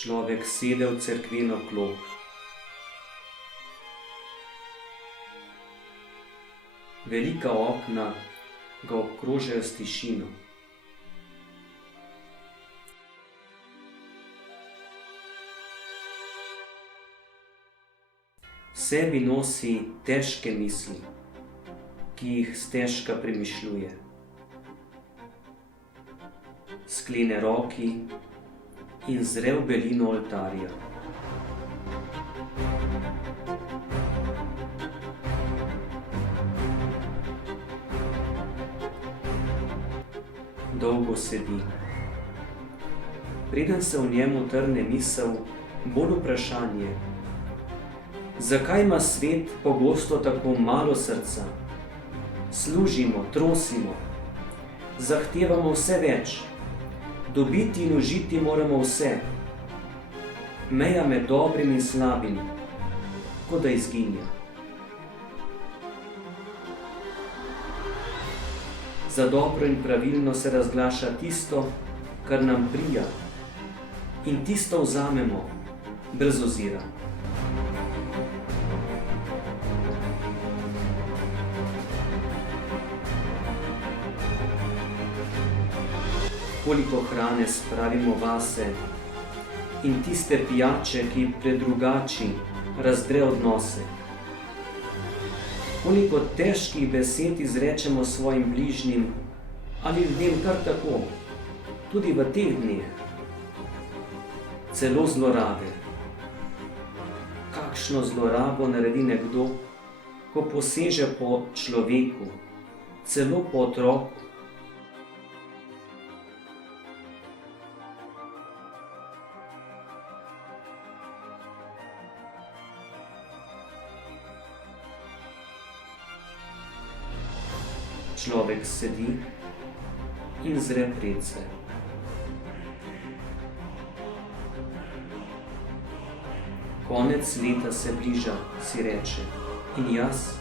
Človek sede v cerkveno klop. Velika okna ga obkrožajo s tišino. V sebi nosi težke misli, ki jih stežka premišljuje. Sklene roki in zre v belino oltarja. Dolgo sedi. Preden se v njemu trne misel, bolj vprašanje: zakaj ima svet pogosto tako malo srca? Služimo, trosimo, zahtevamo vse več, dobiti in užiti moramo vse. Meja med dobrim in slabim, kot da izginja. Za dobro in pravilno se razglaša tisto, kar nam prija, in tisto vzamemo brez ozira. Koliko hrane spravimo vase in tiste pijače, ki predrugači razdre odnose. Koliko težkih besed izrečemo svojim bližnjim ali ljudem kar tako, tudi v teh dneh. Celo zlorabe. Kakšno zlorabo naredi nekdo, ko poseže po človeku, celo po otroku. Človek sedi in zre predse. Konec leta se bliža, si reče, in jaz?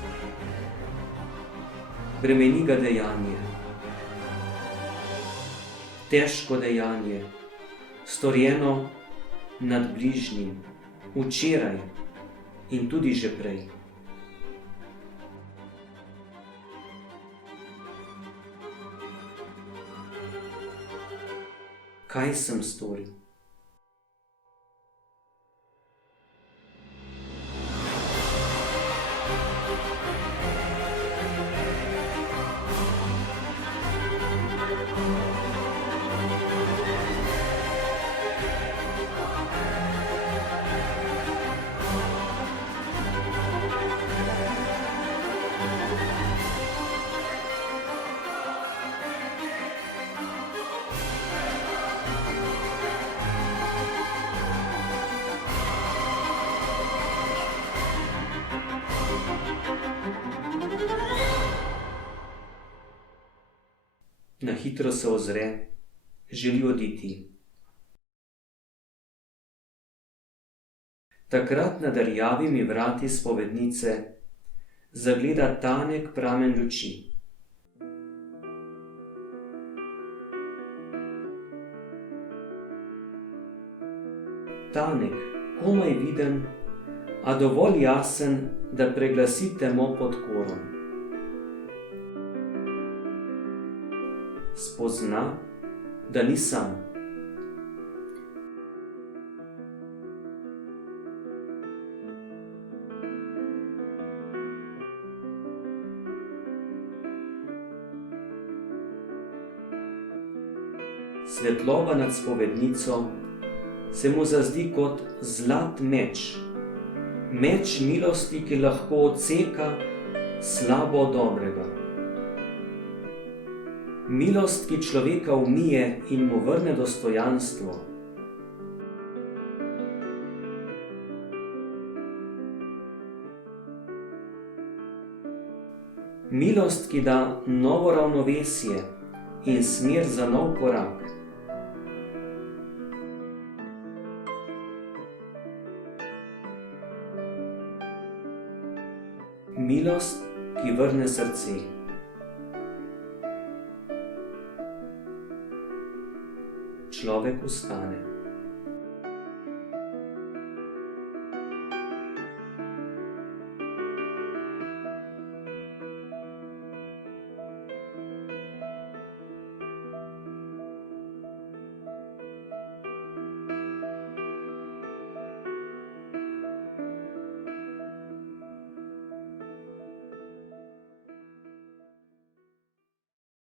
Bremeni ga dejanje. Težko dejanje, storjeno nad bližnjim, včeraj in tudi že prej. Kaj sem storil? Na hitro se ozre, želi oditi. Takrat nad rjavimi vrati spovednice zagleda tanek pramen luči. Tanek, komaj viden, a dovolj jasen, da preglasi temo pod korom. Spozna, da ni sam. Svetloba nad spovednico se mu zazdi kot zlat meč, meč milosti, ki lahko odseka slabo od dobrega. Milost, ki človeka umije in mu vrne dostojanstvo. Milost, ki da novo ravnovesje in smer za nov korak. Milost, ki vrne srce. Človek vstane.